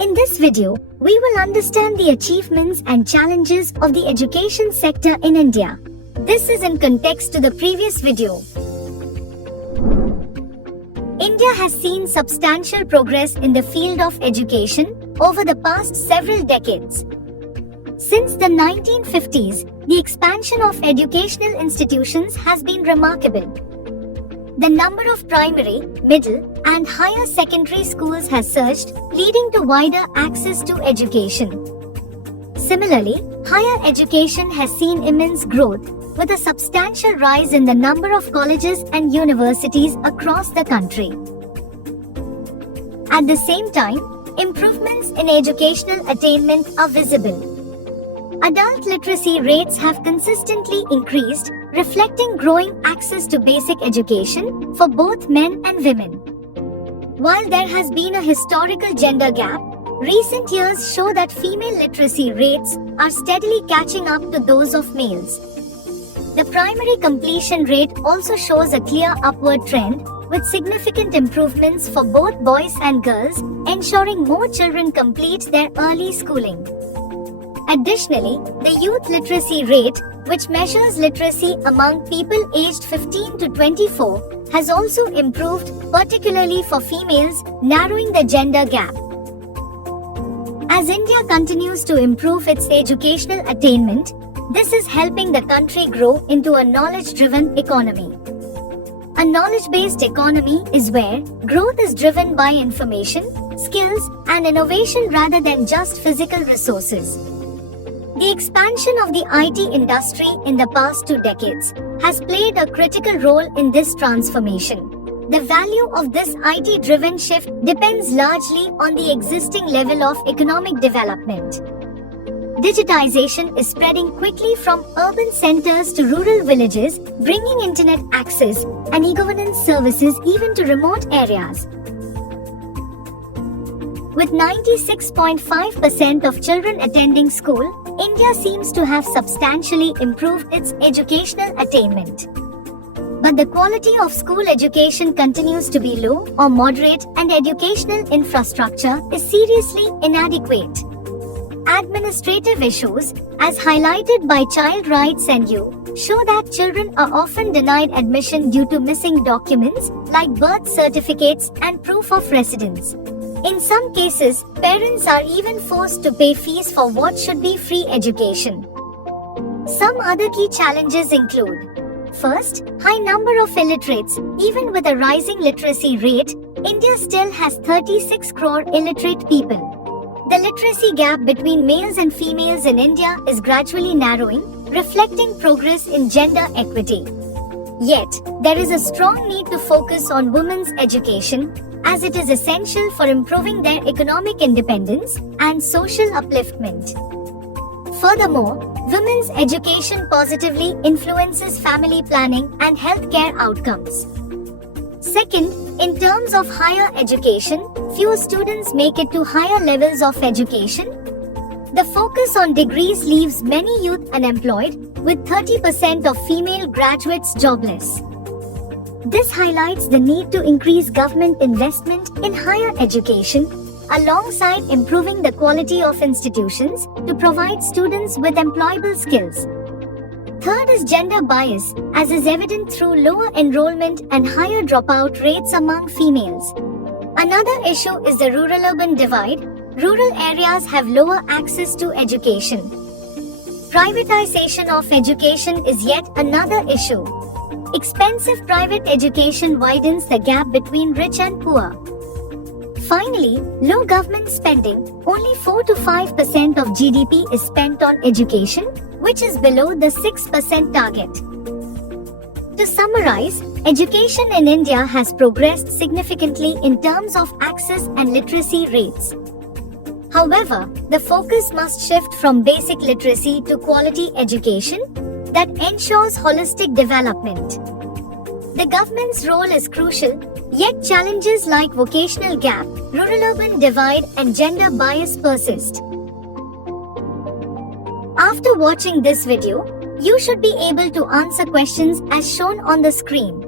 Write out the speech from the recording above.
In this video, we will understand the achievements and challenges of the education sector in India. This is in context to the previous video. India has seen substantial progress in the field of education over the past several decades. Since the 1950s, the expansion of educational institutions has been remarkable. The number of primary, middle, and higher secondary schools has surged, leading to wider access to education. Similarly, higher education has seen immense growth, with a substantial rise in the number of colleges and universities across the country. At the same time, improvements in educational attainment are visible. Adult literacy rates have consistently increased, reflecting growing access to basic education for both men and women. While there has been a historical gender gap, recent years show that female literacy rates are steadily catching up to those of males. The primary completion rate also shows a clear upward trend, with significant improvements for both boys and girls, ensuring more children complete their early schooling. Additionally, the youth literacy rate, which measures literacy among people aged 15 to 24, has also improved, particularly for females, narrowing the gender gap. As India continues to improve its educational attainment, this is helping the country grow into a knowledge-driven economy. A knowledge-based economy is where growth is driven by information, skills, and innovation rather than just physical resources. The expansion of the IT industry in the past 2 decades has played a critical role in this transformation. The value of this IT-driven shift depends largely on the existing level of economic development. Digitization is spreading quickly from urban centers to rural villages, bringing internet access and e-governance services even to remote areas. With 96.5% of children attending school, India seems to have substantially improved its educational attainment. But the quality of school education continues to be low or moderate, and educational infrastructure is seriously inadequate. Administrative issues, as highlighted by Child Rights NU, show that children are often denied admission due to missing documents like birth certificates and proof of residence. In some cases, parents are even forced to pay fees for what should be free education. Some other key challenges include: first, high number of illiterates. Even with a rising literacy rate, India still has 36 crore illiterate people. The literacy gap between males and females in India is gradually narrowing, reflecting progress in gender equity. Yet, there is a strong need to focus on women's education, as it is essential for improving their economic independence and social upliftment. Furthermore, women's education positively influences family planning and healthcare outcomes. Second, in terms of higher education, few students make it to higher levels of education. The focus on degrees leaves many youth unemployed, with 30% of female graduates jobless. This highlights the need to increase government investment in higher education, alongside improving the quality of institutions to provide students with employable skills. Third is gender bias, as is evident through lower enrollment and higher dropout rates among females. Another issue is the rural-urban divide. Rural areas have lower access to education. Privatization of education is yet another issue. Expensive private education widens the gap between rich and poor. Finally, low government spending. Only 4 to 5% of GDP is spent on education, which is below the 6% target. To summarize, education in India has progressed significantly in terms of access and literacy rates. However, the focus must shift from basic literacy to quality education that ensures holistic development. The government's role is crucial, yet challenges like vocational gap, rural-urban divide, and gender bias persist. After watching this video, you should be able to answer questions as shown on the screen.